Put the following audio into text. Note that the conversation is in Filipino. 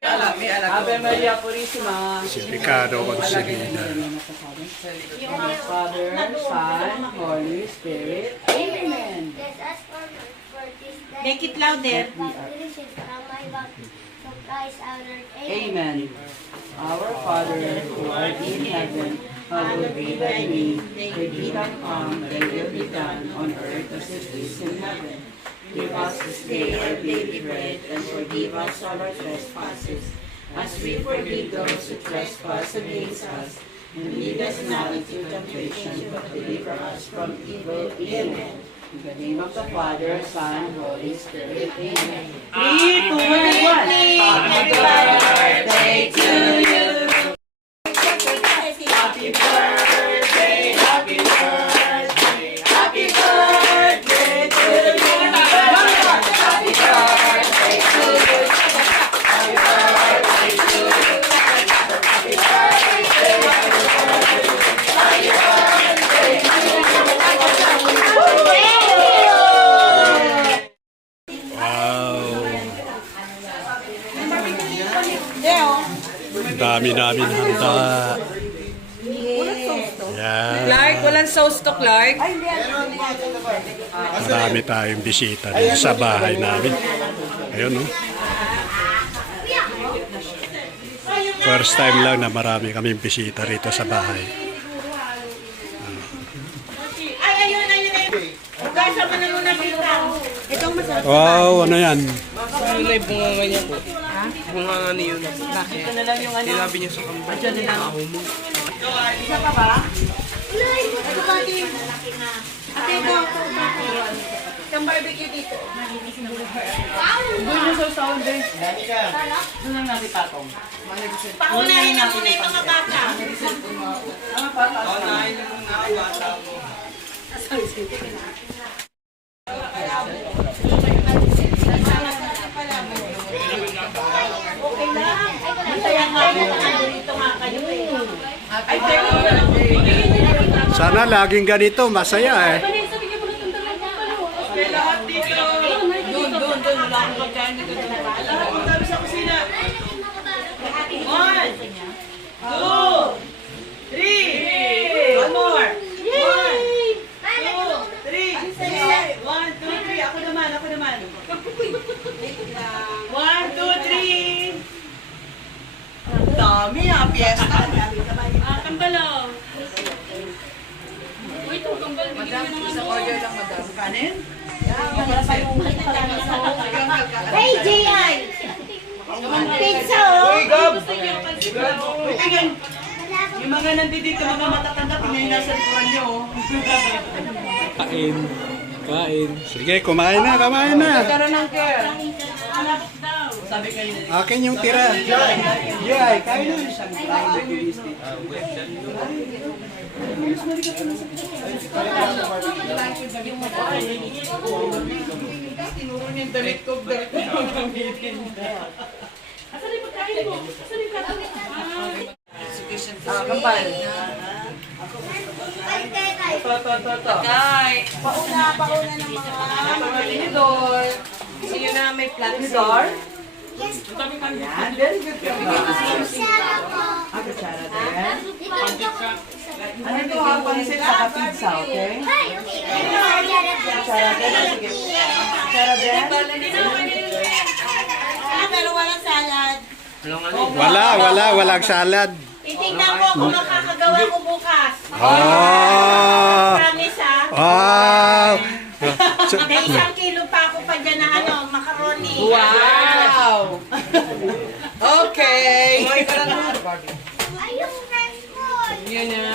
Ave Maria Purísima. Si Ricardo Consilina. Father, Son, Holy Spirit. Amen. Let us for this day. Make it louder. Amen. Our Father, who art in heaven, hallowed be thy name. Thy kingdom come, thy will be done, on earth as it is in heaven. Give us this day our daily bread, and forgive us all our trespasses, as we forgive those who trespass against us. And lead us not into temptation, but deliver us from evil. Amen. In the name of the Father, Son, Holy Spirit. Amen. 3, 2, 1. Happy birthday to you. Happy birthday, happy birthday, happy birthday to you. Happy birthday to you. Happy birthday to you. Happy birthday to you. Happy birthday to you. Dami namin handa. Yan. Clark, walang sauce to Clark. Marami tayong bisita dito sa bahay namin. Ayun, no? First time lang na marami kaming bisita rito sa bahay. Ay, ayun. Guys, sama na muna kita. Itong masarap. Wow, ano yan? Ano na yung bunganga niya po? Bunganga niyo na po. Ito na lang yung ano. Sinabi niya sa kambal. Diyan na lang. Isa pa ba? Ito ba, Ate? Ate, ito. Yung barbecue dito. Doon yung sausawan din. Doon lang natin patong. Paunahin na muna yung mga bata. Ang patas na. Naunahin na muna ang bata mo. Okay lang. Masaya nga yung dito nga kayo eh. Ay, thank you. Sana laging ganito, masaya eh. Okay, lahat dito. Doon. Wala akong pagkain dito. Lahat ang dami sa kusina. 1, 2, 3. One more. 1, 2, 3. 1, 2, 3. Ako naman. 1, 2, 3. Ang dami ah, fiesta. Kambalo. Kanin? Hey, J.I. Pizza, oh. Uy, Gab! Tingnan. Yung mga nandito, mga matatanda, tingnan yung nasa likuran nyo. Oh. Kain. Sige, kumain na. Karoon ng care. Sabi kayo na. Akin yung tira. Yay, kain na. Tinuro niya yung damit ko. Damit ko yung gamitin niya. Asan yung pagkain mo? Asan yung pagkain mo? Kampal. Ito. Pauna ng mga Tinidor. sino na may plans. Tinidor. Yan, very good. Ah, kutsara din. Ano ito ha? Pansit sa pizza, okay? Kutsara din. Sige. Kutsara din. Pero walang salad. Walang salad. Titignan ko kung makakagawa ko bukas. Ah! Promise ha. Wow! May 1 kilo pa ako pa dyan na macaroni. Wow! Okay! Ay, yung fresh food. Yun na.